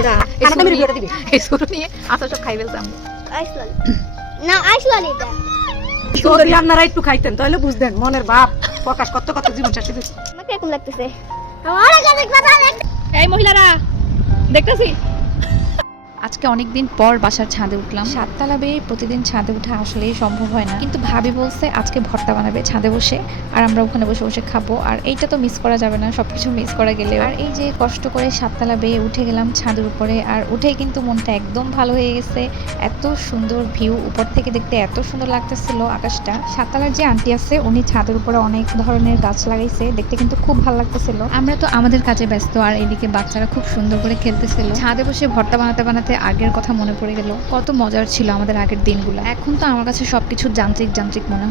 বেড়া এই শুরু নিয়ে আচ্ছা সব খাই ফেলতাম আইস ললি না আইস ললি এটা যদি আপনারা একটু খাইতেন তাহলে বুঝতেন মনের ভাব প্রকাশ করতে করতে জীবন শেষ হয়ে গেছে। আমাকে এরকম লাগতেছে আমার কাছে কথা এই মহিলারা দেখতেছি আজকে অনেকদিন পর বাসার ছাদে উঠলাম। 7 তলা বেয়ে প্রতিদিন ছাদে ওঠা আসলেই সম্ভব হয় না, কিন্তু ভাবি বলছে আজকে ভর্তা বানাবে ছাদে বসে, আর আমরা ওখানে বসে বসে খাবো। আর এইটা তো মিস করা যাবে না, সবকিছু মিস করা গেলে। আর এই যে কষ্ট করে 7 তলা বেয়ে উঠে গেলাম ছাদের উপরে, আর উঠেই কিন্তু মনটা একদম ভালো হয়ে গেছে। এত সুন্দর ভিউ, উপর থেকে দেখতে এত সুন্দর লাগতেছিল আকাশটা। 7 তলার যে আন্টি আছে উনি ছাদের উপরে অনেক ধরনের গাছ লাগাইছে, দেখতে কিন্তু খুব ভালো লাগতেছিল। আমরা তো আমাদের কাজে ব্যস্ত, আর এদিকে বাচ্চারা খুব সুন্দর করে খেলতেছিল। ছাদে বসে ভর্তা বানাতে বানাতে আগের কথা মনে পড়ে গেল, কত মজার ছিল আমাদের আগের দিনগুলো। এখন তো আমার কাছে সবকিছু যান্ত্রিক যান্ত্রিক মনে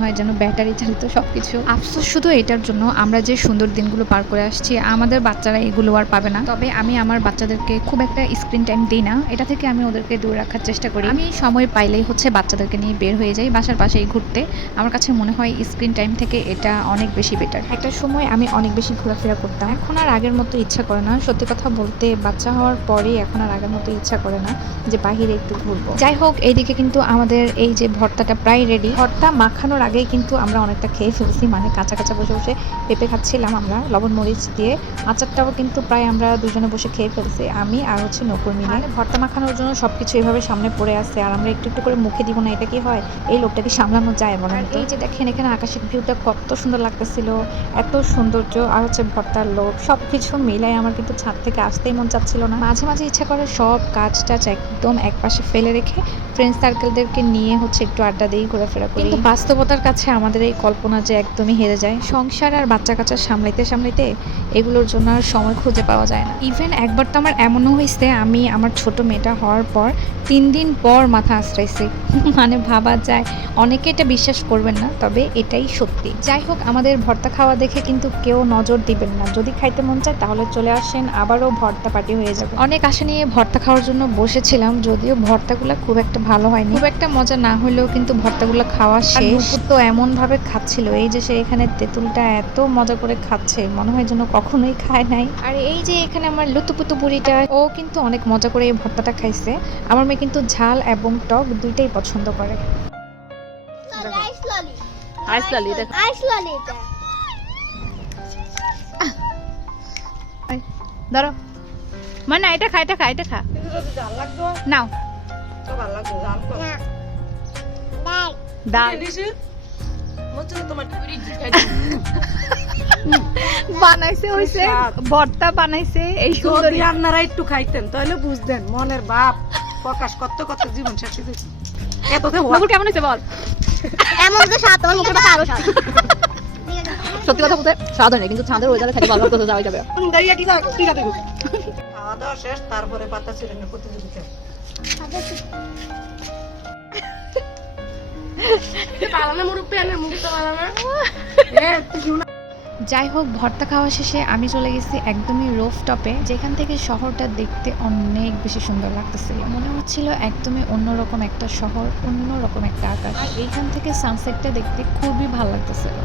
হয় যেন ব্যাটারি চালিত সবকিছু। আফসোস শুধু এটার জন্য, আমরা যে সুন্দর দিনগুলো পার করে আসছি আমাদের বাচ্চারা এগুলো আর পাবে না। তবে আমি আমার বাচ্চাদেরকে খুব একটা স্ক্রিন টাইম দিই না, এটা থেকে আমি ওদেরকে দূরে রাখার চেষ্টা করি। আমি সময় পাইলেই হচ্ছে বাচ্চাদেরকে নিয়ে বের হয়ে যাই বাসার পাশেই ঘুরতে। আমার কাছে মনে হয় স্ক্রিন টাইম থেকে এটা অনেক বেশি বেটার। একটা সময় আমি অনেক বেশি ঘোরাফেরা করতাম, এখন আর আগের মতো ইচ্ছা করে না। সত্যি কথা বলতে বাচ্চা হওয়ার পরে এখন আর আগের মতো ইচ্ছা করে না যে বাহিরে একটু ঘুরবো। যাই হোক, এইদিকে কিন্তু আমাদের এই যে ভর্তাটা প্রায় রেডি। ভর্তা মাখানোর আগেই কিন্তু আমরা অনেকটা খেয়ে ফেলছি, মানে কাঁচা কাঁচা বসে বসে পেঁপে খাচ্ছিলাম আমরা লবণ মরিচ দিয়ে। আচারটাও কিন্তু প্রায় আমরা দুজনে বসে খেয়ে ফেলছি, আমি আর হচ্ছে নকুর মিলে। ভর্তা মাখানোর জন্য সবকিছু এভাবে সামনে পড়ে আছে, আর আমরা একটু একটু করে মুখে দিব না, এটা কি হয়? এই লোকটাকে সামলানো যায় বলেন? এই যে দেখেন এখানে আকাশের ভিউটা কত সুন্দর লাগতেছিল, এত সৌন্দর্য আর হচ্ছে ভর্তার লোক, সবকিছু মিলাই আমার কিন্তু ছাদ থেকে আসতেই মন চাচ্ছিল না। মাঝে মাঝে ইচ্ছা করে সব কাজ টাজ একদম এক পাশে ফেলে রেখে ফ্রেন্ড সার্কেলদেরকে নিয়ে হচ্ছে একটু আড্ডা দিয়ে ঘোরাফেরা করি, কিন্তু বাস্তবতার কাছে আমাদের এই কল্পনা যে একদমই হেরে যায়। সংসার আর বাচ্চা কাচ্চা সামলাইতে সামলাইতে এগুলোর জন্য আর সময় খুঁজে পাওয়া যায় না। ইভেন একবার তো আমার এমনও হয়েছে, আমি আমার ছোট মেয়েটা হওয়ার পর 3 দিন পর মাথা আশ্রাইছি। মানে ভাবা যায়, অনেকে এটা বিশ্বাস করবেন না, তবে এটাই সত্যি। যাই হোক, আমাদের ভর্তা খাওয়া দেখে কিন্তু কেউ নজর দিবেন না। যদি খাইতে মন চায় তাহলে চলে আসেন, আবারও ভর্তা পার্টি হয়ে যাবে। অনেক আশা নিয়ে ভর্তা খাওয়ার জন্য বসেছিলাম, যদিও ভর্তাগুলো খুব একটা ভালো হয়নি, খুব একটা মজা না হলেও কিন্তু ভর্তাগুলো খাওয়া শেষ। তো এমন ভাবে খাচ্ছিল, এই যে সে এখানে তেঁতুলটা এত মজা করে খাচ্ছে, মনে হয় যেন কখনোই খায় নাই। আর এই যে এখানে আমার লুতুপুতু বুড়িটা, ও কিন্তু অনেক মজা করে এই ভর্তাটা খাইছে। আমার মেয়ে কিন্তু ঝাল এবং টক দুইটাই পছন্দ করে। আইস ললি আইস ললি এটা আইস ললি এটা ধরো, মানে এটা খা এটা খা এটা খা জাল লাগতো নাও। তো ভালো লাগতো জাল কম নাই ডাল বুঝছো তোমার বানাইছে হইছে, ভর্তা বানাইছে এই সুন্দর। যদি আপনারা একটু খাইতেন তাহলে বুঝতেন মনের ভাব প্রকাশ করতে করতে জীবন শেষ হয়ে গেছে। এততে নকুল কেমন হয়েছে বল? এমন তো স্বাদ, তোমার মুখের কথা আরো স্বাদ। সত্যি কথা বলতে স্বাদ হয় না, কিন্তু ছাদের ওয়েদারে খেতে ভালো লাগতে যাওয়া যাবে। খাওয়া দাওয়া শেষ, তারপরে পাতা ছিঁড়ে প্রতিযোগিতা। যাই হোক, ভর্তা খাওয়া শেষে আমি চলে গেছি একদমই রোফ টপে, যেখান থেকে শহরটা দেখতে অনেক বেশি সুন্দর লাগতেছিল। মনে হচ্ছিল একদমই অন্যরকম একটা শহর, অন্যরকম একটা আকাশ। আর এইখান থেকে সানসেটটা দেখতে খুবই ভালো লাগতেছিল।